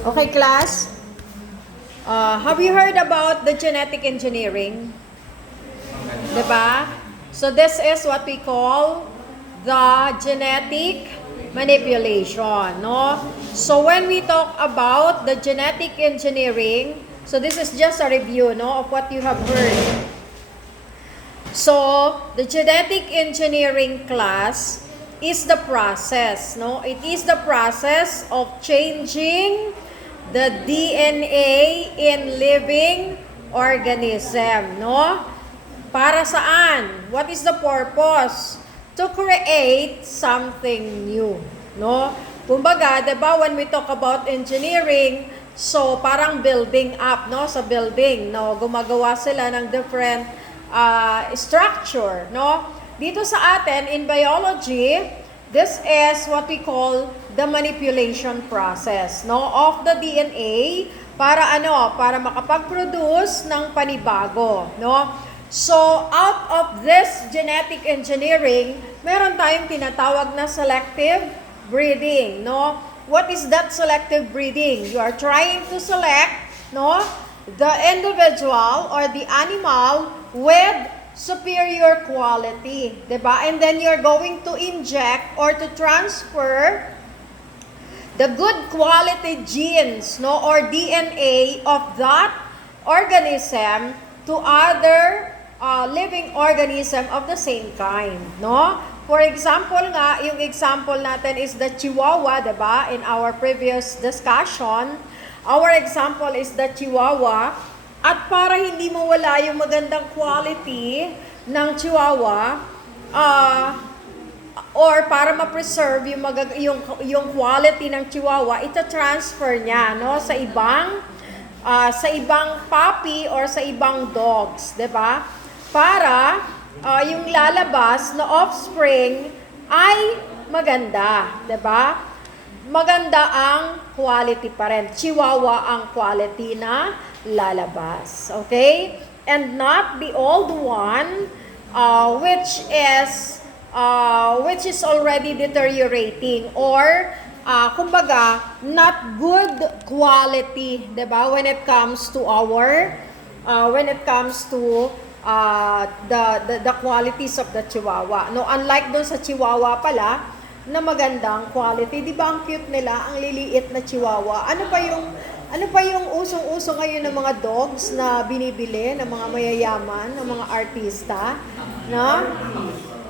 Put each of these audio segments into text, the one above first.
Okay, class? Have you heard about the genetic engineering? Diba? So this is what we call the genetic manipulation, no? So when we talk about the genetic engineering, so this is just a review, no, of what you have heard. So the genetic engineering class is the process, no? It is the process of changing the DNA in living organism, no? Para saan? What is the purpose? To create something new, no? Kumbaga, 'di ba, when we talk about engineering, so parang building up, no? Sa building, no? Gumagawa sila ng different structure, no? Dito sa atin in biology, this is what we call the manipulation process, no, of the DNA para para makapag-produce ng panibago, no? So, out of this genetic engineering, meron tayong tinatawag na selective breeding, no? What is that selective breeding? You are trying to select, no, the individual or the animal with superior quality, diba? And then you're going to inject or to transfer the good quality genes, no, or DNA of that organism to other living organism of the same kind, no? For example nga, yung example natin is the Chihuahua, diba? In our previous discussion, our example is the Chihuahua. At para hindi mawala yung magandang quality ng Chihuahua, or para ma-preserve yung quality ng Chihuahua, ita-transfer niya, no, sa ibang puppy or sa ibang dogs, 'di ba? Para yung lalabas na offspring ay maganda, 'di ba? Maganda ang quality pa rin. Chihuahua ang quality na lalabas. Okay? And not the old one which is already deteriorating or kumbaga not good quality, 'di ba? When it comes to the qualities of the Chihuahua. No, unlike doon sa Chihuahua pala na magandang quality, 'di ba? Ang cute nila, ang liliit na Chihuahua. Ano pa yung usong-uso ngayon ng mga dogs na binibili ng mga mayayaman, ng mga artista, no?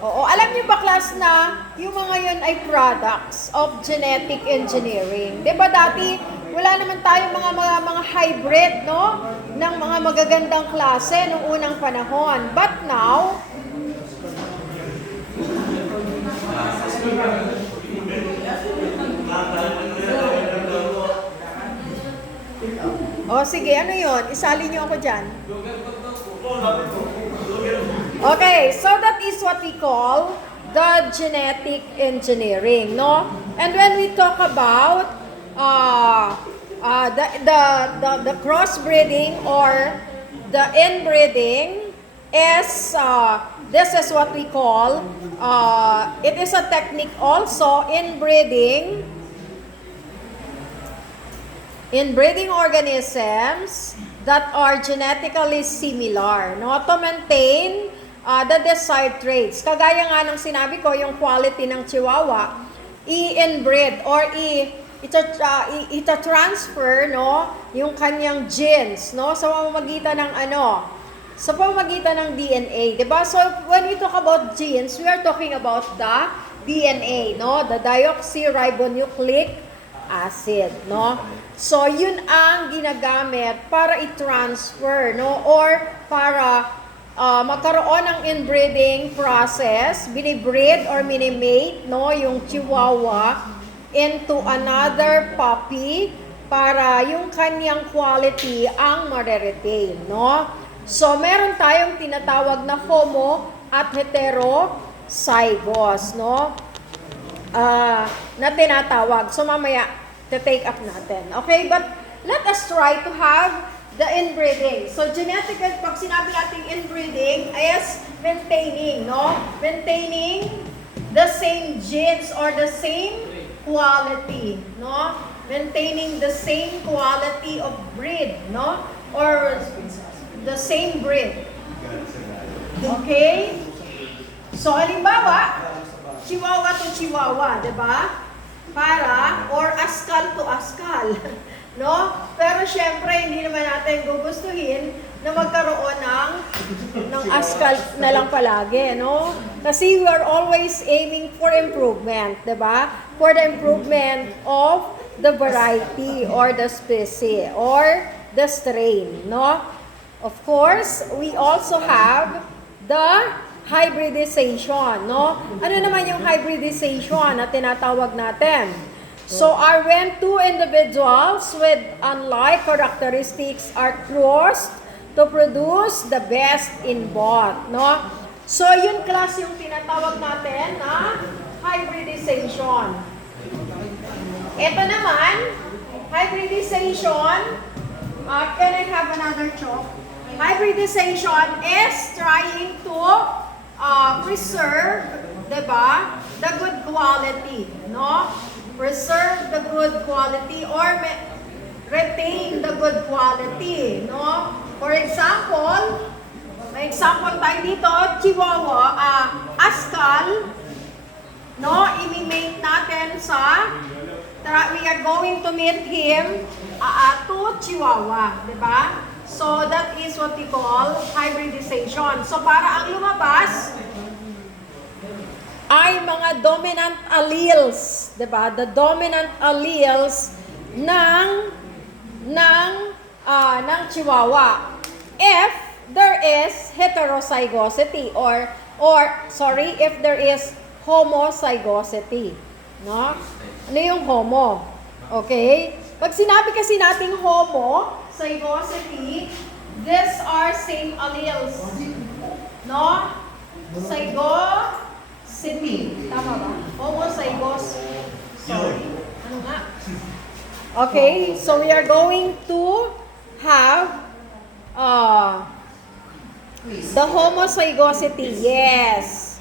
Oo, alam niyo ba, class, na yung mga yun ay products of genetic engineering. 'Di ba dati wala naman tayong mga hybrid, no, ng mga magagandang klase nung unang panahon. But now, sige, ano yun? Isali niyo ako dyan. Okay, so that is what we call the genetic engineering, no? And when we talk about the crossbreeding or the inbreeding is this is what we call it is a technique also in breeding organisms that are genetically similar, no, to maintain the desired traits. Kagaya nga ng sinabi ko, yung quality ng Chihuahua, i-inbreed or ita-transfer, no, yung kanyang genes, no, sa pamamagitan ng DNA, 'di ba? So when we talk about genes, we are talking about the DNA, no, the deoxyribonucleic acid, no? So yun ang ginagamit para i-transfer, no, or para magkaroon ng inbreeding process, binibreed or minimate, no, yung Chihuahua into another puppy para yung kanyang quality ang ma-retain, no? So meron tayong tinatawag na homo at heterozygous, no? Na tinatawag. So mamaya take up natin. Okay, but let us try to have the inbreeding. So genetic, pag sinabi natin inbreeding, is maintaining, no? Maintaining the same genes or the same quality, no? maintaining the same quality of breed, no? Or the same breed. Okay? So, halimbawa, Chihuahua to Chihuahua, di ba? Or Askal to Askal. No? Pero syempre, hindi naman natin gugustuhin na magkaroon ng Askal na lang palagi, no? Kasi we are always aiming for improvement, di ba? For the improvement of the variety or the species or the strain, no? Of course, we also have the hybridization, no? Ano naman yung hybridization na tinatawag natin? So, are when two individuals with unlike characteristics are crossed to produce the best in both, no? So, yun class yung tinatawag natin na hybridization. Ito naman, hybridization, can I have another chalk? Hybridization is trying to preserve, diba, the good quality, no? Preserve the good quality or retain the good quality, no? For example, may example tayo dito, Chihuahua, Askal, no? Imimate natin sa, we are going to meet him to Chihuahua, diba? So, that is what we call hybridization. So, para ang lumabas ay mga dominant alleles, diba? The dominant alleles ng Chihuahua. If there is heterozygosity or if there is homozygosity, no? Ano yung homo? Okay? Pag sinabi kasi nating homozygosity, these are same alleles. No? Zygosity. Tama ba? Homozygous. Sorry. Ano nga? Okay, so we are going to have the homozygosity. Yes.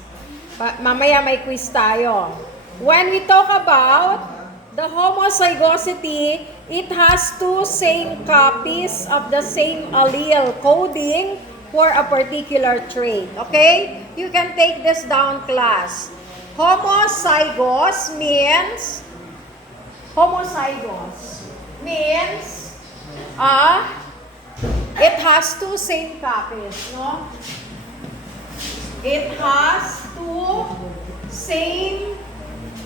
Mamaya may quiz tayo. When we talk about the homozygosity, it has two same copies of the same allele coding for a particular trait. Okay? You can take this down, class. Homozygous means it has two same copies, no? It has two same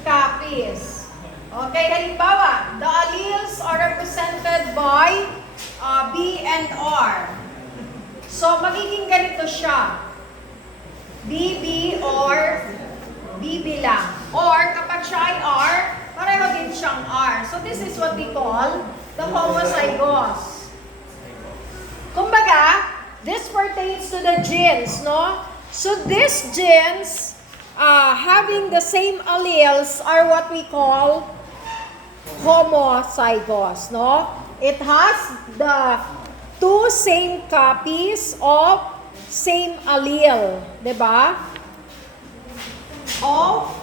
copies. Okay, halimbawa, the alleles are represented by B and R. So, magiging ganito siya. BB or BB lang. Or, kapag siya ay R, pareho din siyang R. So, this is what we call the homozygous. Kumbaga, this pertains to the genes, no? So, these genes, having the same alleles are what we call homozygous, no? It has the two same copies of same allele, diba? Of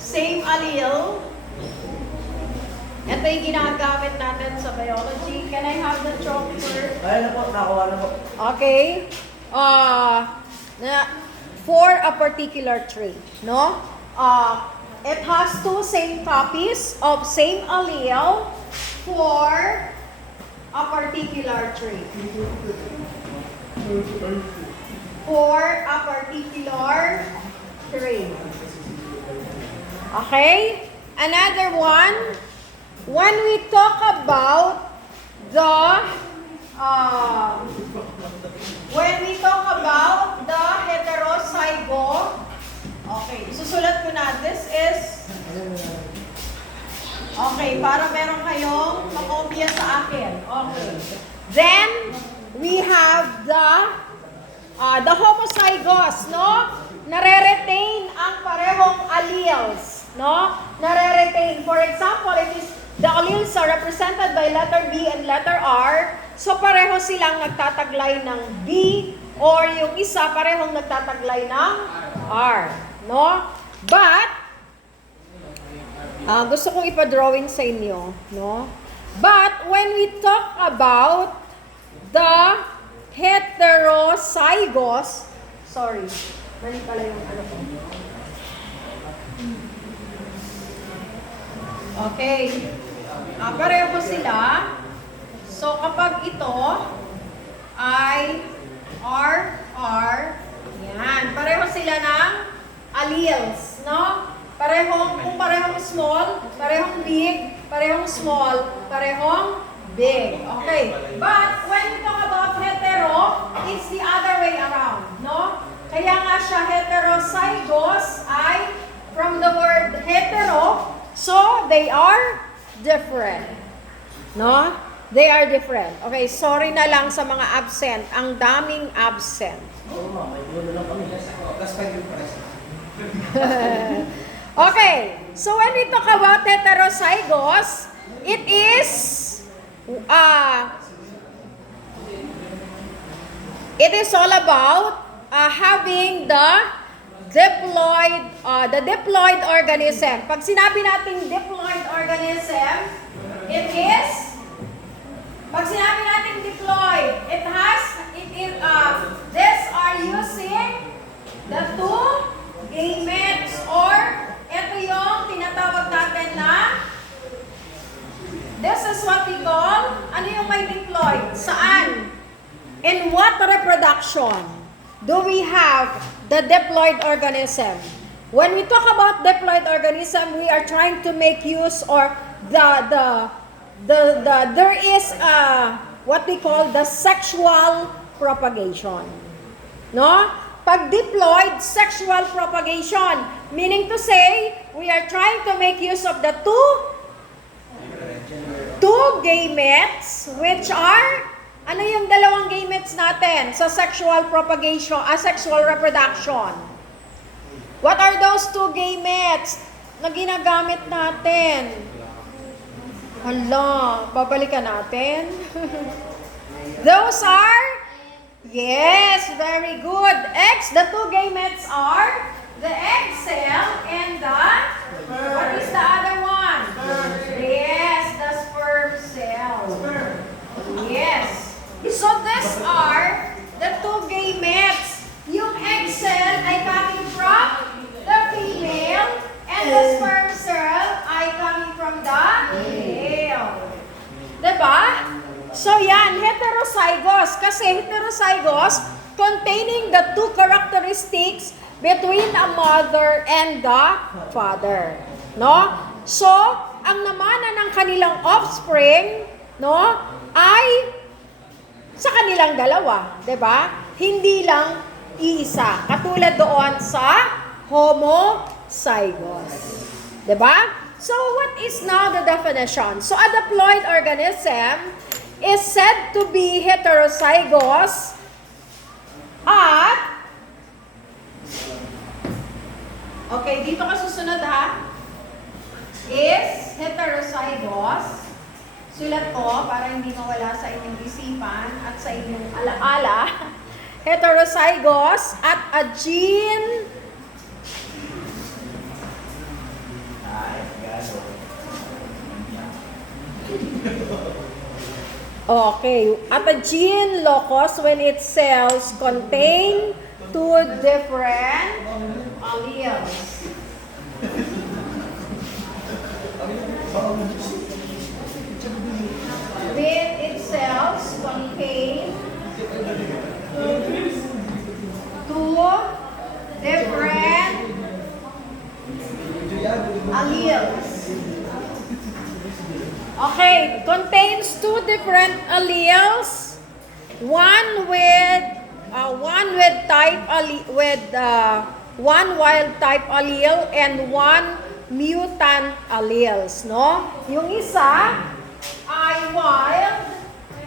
same allele. Ito yung ginagamit natin sa biology. Can I have the chalk, sir? Ayun na po, nakuha na po. Okay. For a particular trait, no? It has two same copies of same allele for a particular trait. For a particular trait. Okay? Another one, when we talk about the heterozygote, okay, susulat ko na, this is, okay, para meron kayong makopya sa akin. Okay. Then, we have the homozygous, no? Nare-retain ang parehong alleles, no? Nare-retain. For example, it is the alleles are represented by letter B and letter R. So, pareho silang nagtataglay ng B or yung isa parehong nagtataglay ng R, no? But, Gusto kong ipa-drawing sa inyo, no? But when we talk about the heterozygous, sorry, mali pala yung ano ko. Okay. Pareho sila. So, kapag ito ay RR, yan. Pareho sila ng alleles, no? Kung parehong small, parehong big, parehong small, parehong big. Okay. But when we talk about hetero, it's the other way around, no? Kaya nga siya heterozygous ay from the word hetero, so they are different. No? They are different. Okay, sorry na lang sa mga absent. Ang daming absent. Okay, so when we talk about heterozygous, it is all about having the diploid organism. Pag sinabi natin diploid organism, pag sinabi natin diploid, these are using the two gametes, or ito yung tinatawag natin na, this is what we call, ano yung may diploid? Saan? In what reproduction do we have the diploid organism? When we talk about diploid organism, we are trying to make use, or there is what we call the sexual propagation. No? Pag diploid, sexual propagation, meaning to say, we are trying to make use of the two gametes, which are, ano yung dalawang gametes natin sa sexual propagation, sexual reproduction? What are those two gametes na ginagamit natin? Hala, babalikan natin. Those are, yes, very good. The two gametes are the egg cell and what is the other one? Yes, the sperm cell. Yes. So these are the two gametes. Yung egg cell ay coming from the female, and the sperm cell ay coming from the male. Diba? So yan, heterozygous. Kasi heterozygous containing the two characteristics between a mother and the father. No? So, ang namana ng kanilang offspring, no, ay sa kanilang dalawa, 'di ba? Hindi lang iisa. Katulad doon sa homozygous. 'Di ba? So, what is now the definition? So, a diploid organism is said to be heterozygous at, okay, dito ka susunod ha, is heterozygous. Sulat ko para hindi mawala sa inyong isipan at sa inyong alaala. Heterozygous at a gene okay, at a gene locus when its cells contain two different alleles. When its cells contain two different alleles. Okay, contains two different alleles. One wild type allele and one mutant alleles, no? Yung isa ay wild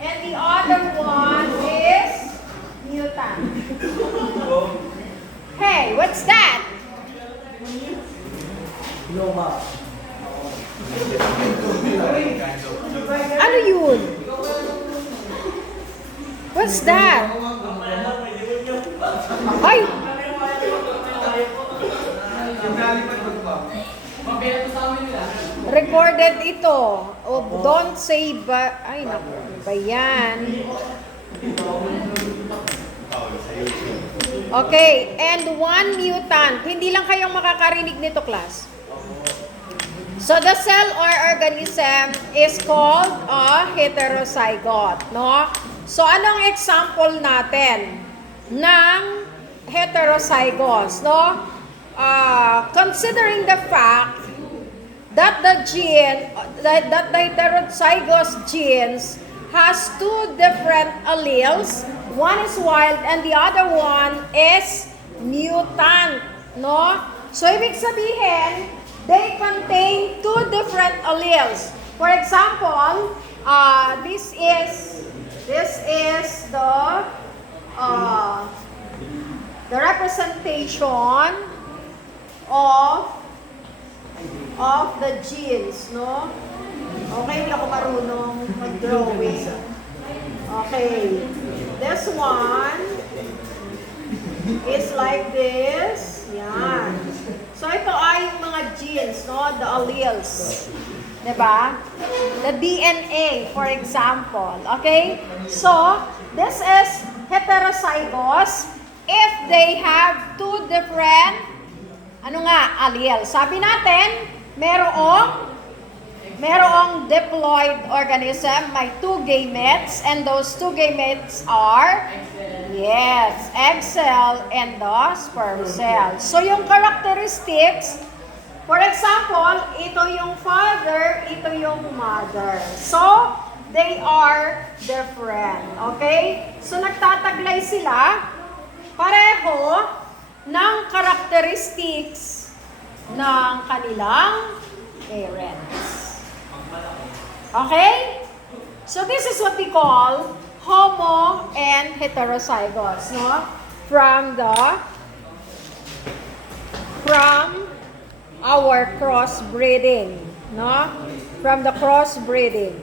and the other one is mutant. Hey, what's that? No, ma. Ano yun? What's that? Ay! recorded ito. Oh, don't say ba... Ay, naku, ba yan? Okay, and one mutant. Hindi lang kayong makakarinig nito, class. So, the cell or organism is called a heterozygote, no? So, anong example natin ng heterozygous, no? Considering the fact that the heterozygous genes has two different alleles, one is wild and the other one is mutant, no? So, ibig sabihin, they contain two different alleles. For example, this is the representation of the genes, no? Okay, hindi ako marunong mag-drawing. Okay, this one is like this. Yan. So, ito ay yung mga genes, no? The alleles. Diba? The DNA, for example. Okay? So, this is heterozygous if they have two different, alleles. Sabi natin, merong diploid organism, may two gametes, and those two gametes are, yes, egg cell and the sperm cell. So, yung characteristics, for example, ito yung father, ito yung mother. So, they are different. Okay? So, nagtataglay sila pareho ng characteristics ng kanilang parents. Okay? So, this is what we call homo and heterozygous, no? From our crossbreeding, no? From the crossbreeding.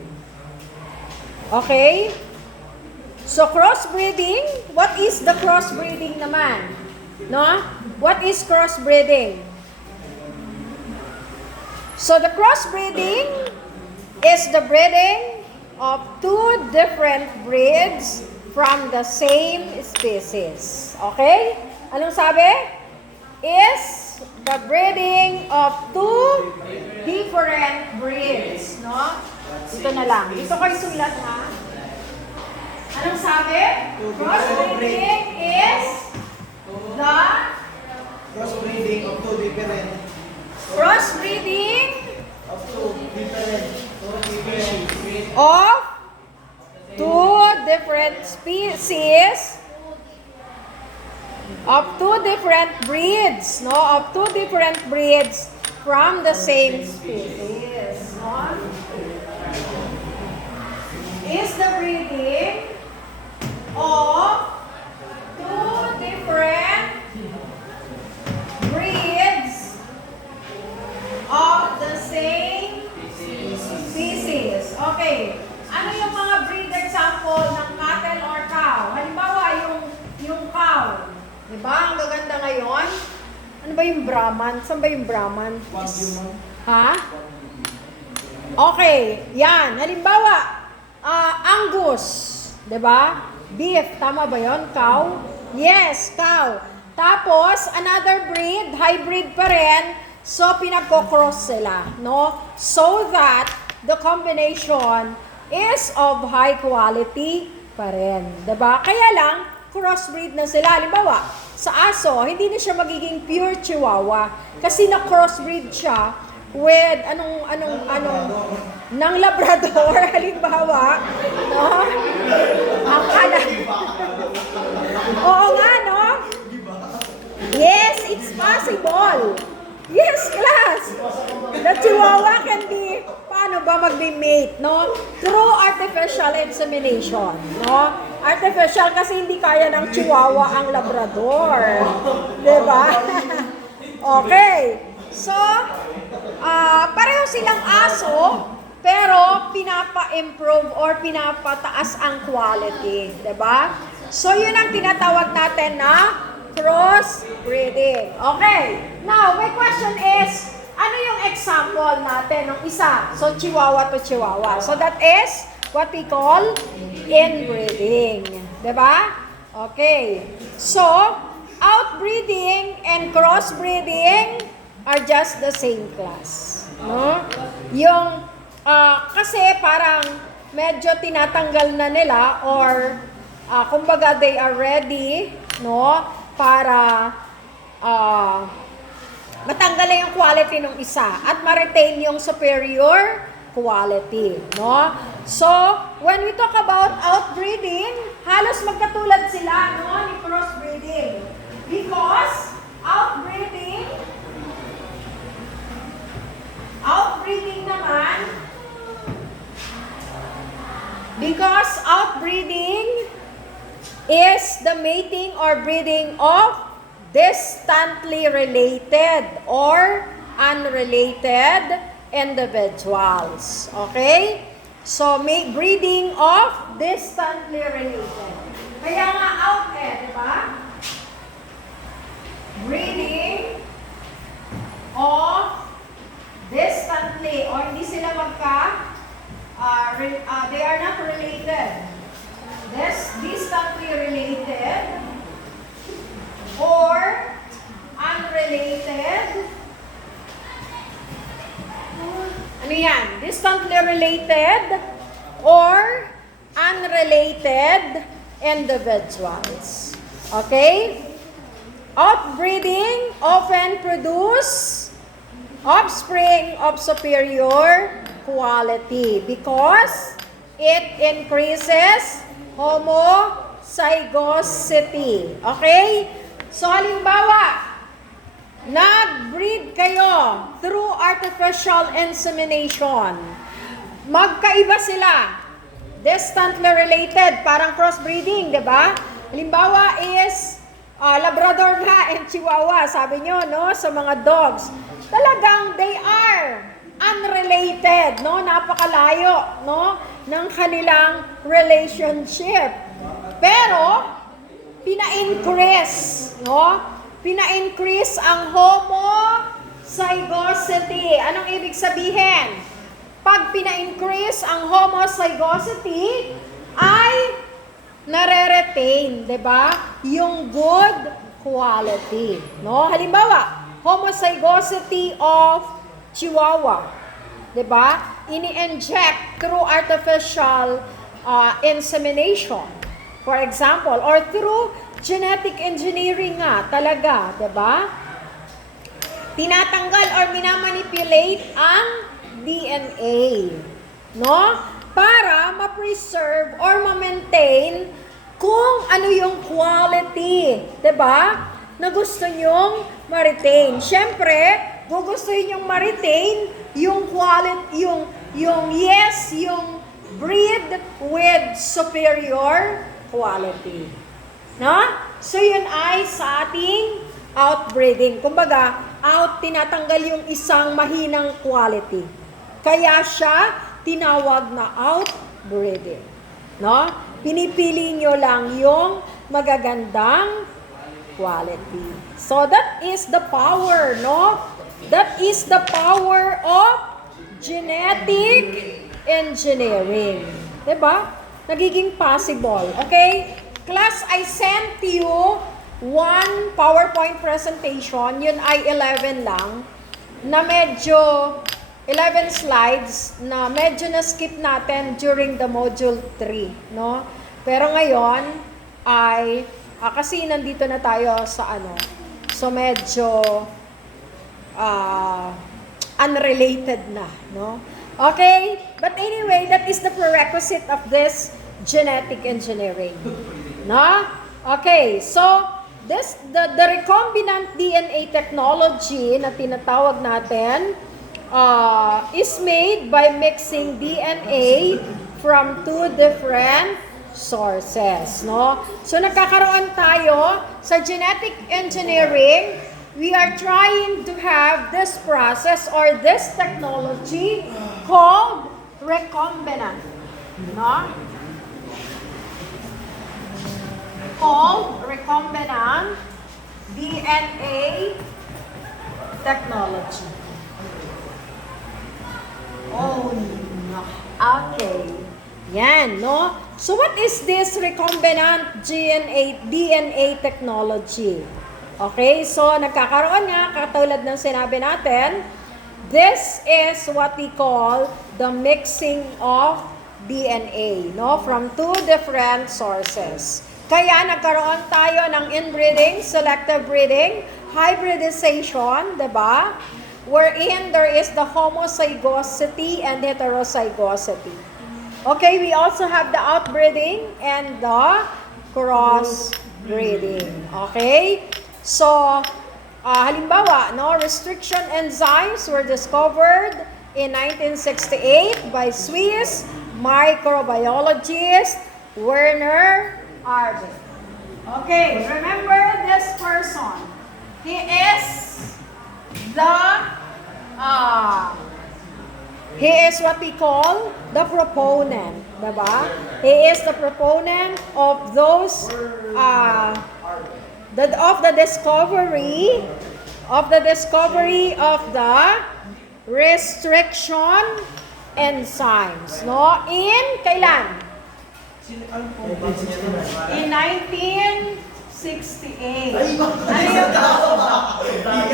Okay? So, crossbreeding, what is the crossbreeding naman? No? What is crossbreeding? So, the crossbreeding is the breeding of two different breeds from the same species. Okay? Anong sabi? Is the breeding of two different breeds. No? Dito na lang. Dito kayo sulat, ha? Anong sabi? Crossbreeding is the crossbreeding of two different crossbreeding of two different species. of two different species of two different breeds, no? Of two different breeds from the same species, no? Is the breeding of two different breeds of the same species. Okay. Ano yung mga breed example ng cattle or cow? Halimbawa, yung cow. Diba? Ang gaganda ngayon. Ano ba yung Brahman? Saan ba yung Brahman? Ha? Okay. Yan. Halimbawa, Angus. Diba? Beef. Tama ba yon? Cow? Yes, cow. Tapos, another breed, hybrid pa rin. So, pinagko-cross sila. No? So that the combination is of high quality pa rin. Diba? Kaya lang, crossbreed na sila. Halimbawa, sa aso, hindi na siya magiging pure chihuahua kasi na-crossbreed siya with ng Labrador, halimbawa, no? Ang Oo nga, no? Yes, it's possible. Yes, class. The chihuahua can be, paano ba mag-mate, no? Through artificial insemination, no? Artificial kasi hindi kaya ng chihuahua ang Labrador. Diba? Okay. So, pareho silang aso, pero pinapa-improve or pinapataas ang quality. Diba? So, yun ang tinatawag natin na crossbreeding. Okay. Now, my question is, Ano yung example natin ng isa? So, chihuahua to chihuahua. So, that is what we call inbreeding. Diba? Okay. So, outbreeding and crossbreeding are just the same class. No? Yung, kasi parang medyo tinatanggal na nila or kumbaga they are ready, no? Para matanggal na yung quality ng isa at ma-retain yung superior quality, no? So, when we talk about outbreeding, halos magkatulad sila, no, ni crossbreeding. Because outbreeding naman, because outbreeding is the mating or breeding of distantly related or unrelated individuals. Okay? So, may breeding of distantly related. Kaya nga out di ba? Breeding of distantly or hindi sila they are not related. Distantly related or unrelated. Ano yan? Distantly related or unrelated individuals. Okay? Outbreeding often produce offspring of superior quality because it increases homozygosity. Okay? So, halimbawa, nag-breed kayo through artificial insemination. Magkaiba sila. Distantly related, parang crossbreeding, di ba? Halimbawa is Labrador nga and Chihuahua, sabi nyo, no? Sa mga dogs. Talagang they are unrelated, no? Napakalayo, no? Ng kanilang relationship. Pero, pina-increase, no? Pina-increase ang homozygosity. Anong ibig sabihin? Pag pina-increase ang homozygosity, ay nare-retain, 'di ba? Yung good quality, no? Halimbawa, homozygosity of Chihuahua, 'di ba? Ini-inject through artificial insemination, for example, or through genetic engineering nga talaga, 'di ba? Tinatanggal or minamanipulate ang DNA, no? Para ma-preserve or ma-maintain kung ano yung quality, 'di ba? Na gusto nyong ma-retain. Siyempre, gugustuhin nyong ma-retain yung quality, yung breed with superior quality. No? So yun ay sa ating outbreeding. Kumbaga, tinatanggal yung isang mahinang quality. Kaya siya tinawag na outbreeding. No? Pinipili nyo lang yung magagandang quality. So that is the power, no? That is the power of genetic engineering. Diba? Nagiging possible. Okay? Class, I sent you one PowerPoint presentation. Yun ay 11 lang. Na medyo 11 slides na medyo na-skip natin during the module 3, no? Pero ngayon ay kasi nandito na tayo sa so medyo unrelated na, no? Okay? But anyway, that is the prerequisite of this genetic engineering, no? Okay, so the recombinant DNA technology na tinatawag natin is made by mixing DNA from two different sources, no? So nagkakaroon tayo sa genetic engineering, we are trying to have this process or this technology called recombinant, no? Called recombinant DNA technology. Oh, no. Okay. Yan, no? So what is this recombinant DNA technology? Okay, so nagkakaroon nga, katulad ng sinabi natin, this is what we call the mixing of DNA, no? From two different sources. Kaya nagkaroon tayo ng inbreeding, selective breeding, hybridization, diba? Wherein there is the homozygosity and heterozygosity. Okay, we also have the outbreeding and the crossbreeding. Okay? So, halimbawa, no, restriction enzymes were discovered in 1968 by Swiss microbiologist Werner Arbe. Okay, remember this person. He is the he is what we call the proponent, diba? He is the proponent of those of the discovery of the restriction enzymes, no? In kailan? In 1968. Ano yun?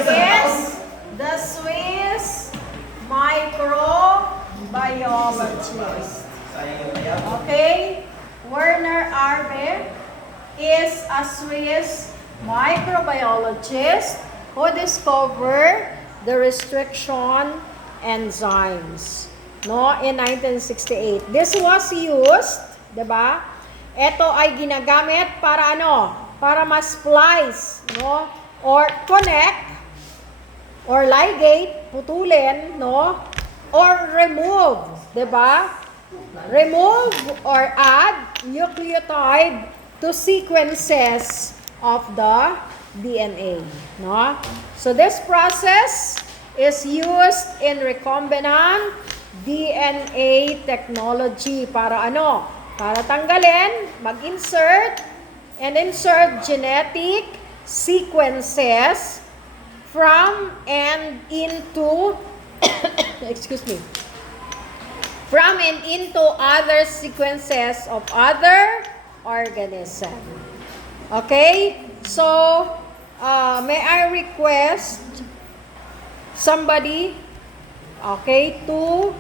Yes, the Swiss microbiologist. Okay? Werner Arbe is a Swiss microbiologist who discovered the restriction enzymes, no, in 1968. This was used, diba? Ito ay ginagamit para ano? Para ma-splice, no? Or connect or ligate, putulin, no? Or remove, 'di ba? Remove or add nucleotide to sequences of the DNA, no? So this process is used in recombinant DNA technology para ano? Para tanggalin, mag-insert and insert genetic sequences from and into excuse me, from and into other sequences of other organisms. Okay? So, may I request somebody, okay, to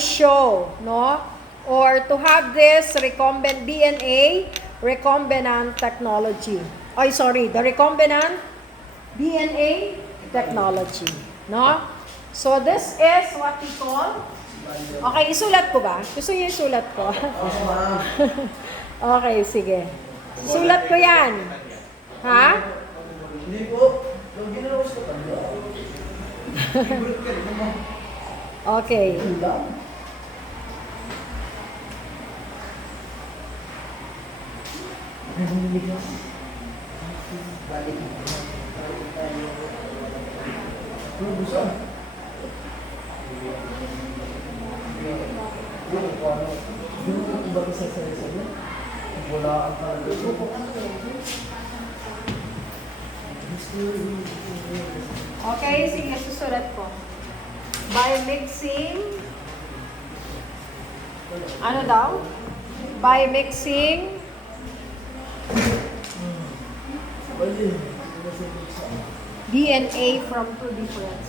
show, no? Or to have this recombinant DNA, recombinant technology. Oh, sorry, the recombinant DNA technology, no? So this is what we call. Okay, isulat ko ba? Gusto niyo isulat ko? Okay, sige. Isulat ko 'yan. Ha? Hindi po. Yung ginawa ko sa kanya. Okay. Okay, sige, susulat ko. By mixing, ano daw? By mixing DNA from two different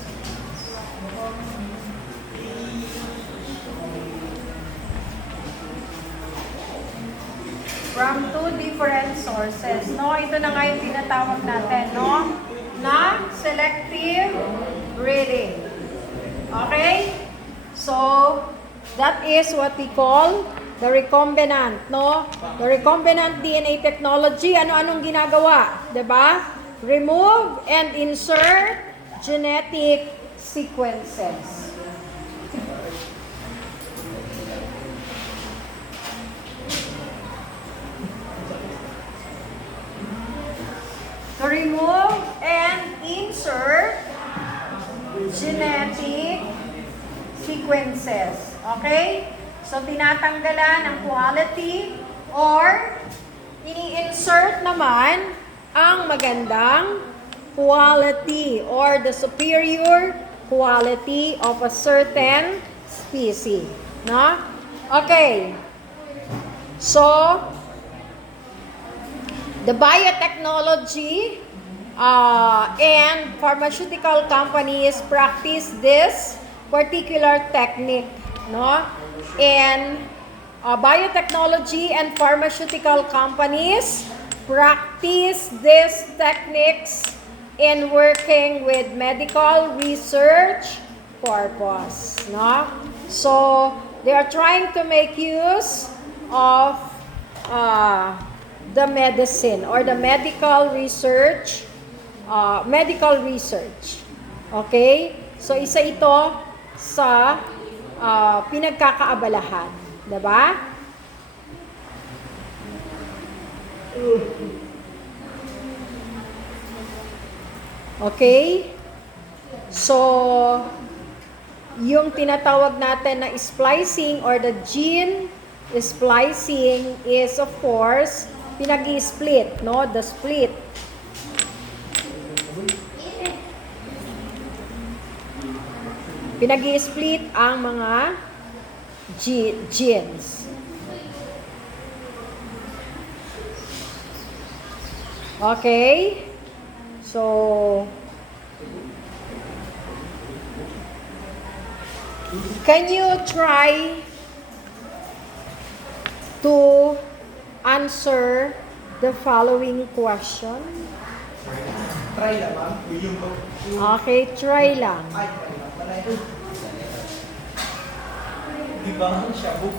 sources. No, ito na nga yung tinatawag natin, no? Na selective breeding. Okay? So, that is what we call the recombinant, no? The recombinant DNA technology, ano-anong ginagawa? 'Di ba? Remove and insert genetic sequences. To remove and insert genetic sequences. Okay? So, tinatanggalan ang quality or ini-insert naman ang magandang quality or the superior quality of a certain species. No? Okay. So, the biotechnology and pharmaceutical companies practice this particular technique, no? And biotechnology and pharmaceutical companies practice these techniques in working with medical research purpose, no? So, they are trying to make use of the medicine or the medical research. Okay? So, isa ito sa pinagkakaabalahan. Diba? Okay? So, yung tinatawag natin na splicing or the gene splicing is of course pinag-i-split, no? The split. Pinag-i-split ang mga genes. Okay? So, can you try to answer the following question? Try lang, ma'am. Okay, try lang. Ay, di ba ang shabu?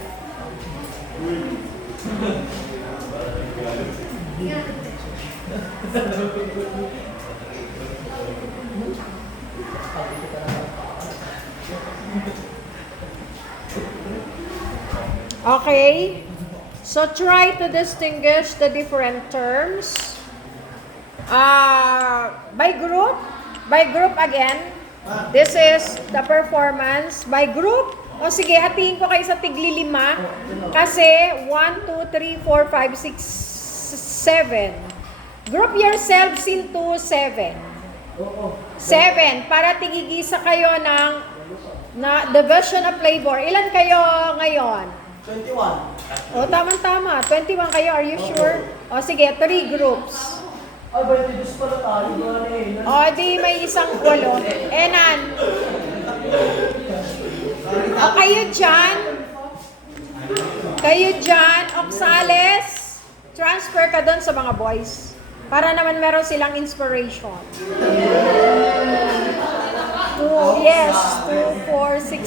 Okay? So try to distinguish the different terms. By group. By group again. This is the performance by group. O sige, hatiin ko kayo sa tigli 5. Kasi 1, 2, 3, 4, 5, 6, 7. Group yourselves into 7. 7. Para tigigisa kayo ng division of labor. Ilan kayo ngayon? 21. O, tama-tama. 21 kayo, are you sure? O, sige, 3 groups. Ay, 22 pala tayo. O, di may isang 8. Enan. O, kayo dyan, Oxales, transfer ka doon sa mga boys. Para naman meron silang inspiration. 2, yes, 2, 4, 6,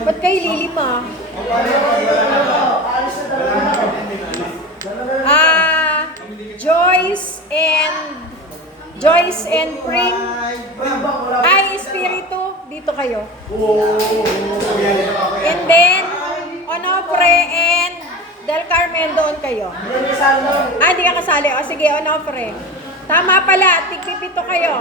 7. Ba't kayo lilima? Joyce and Pring. Ay, Espiritu, dito kayo. And then, Onofre and Del Carmen, doon kayo. Di ka kasali. O sige, Onofre. Tama pala, tigpipito kayo.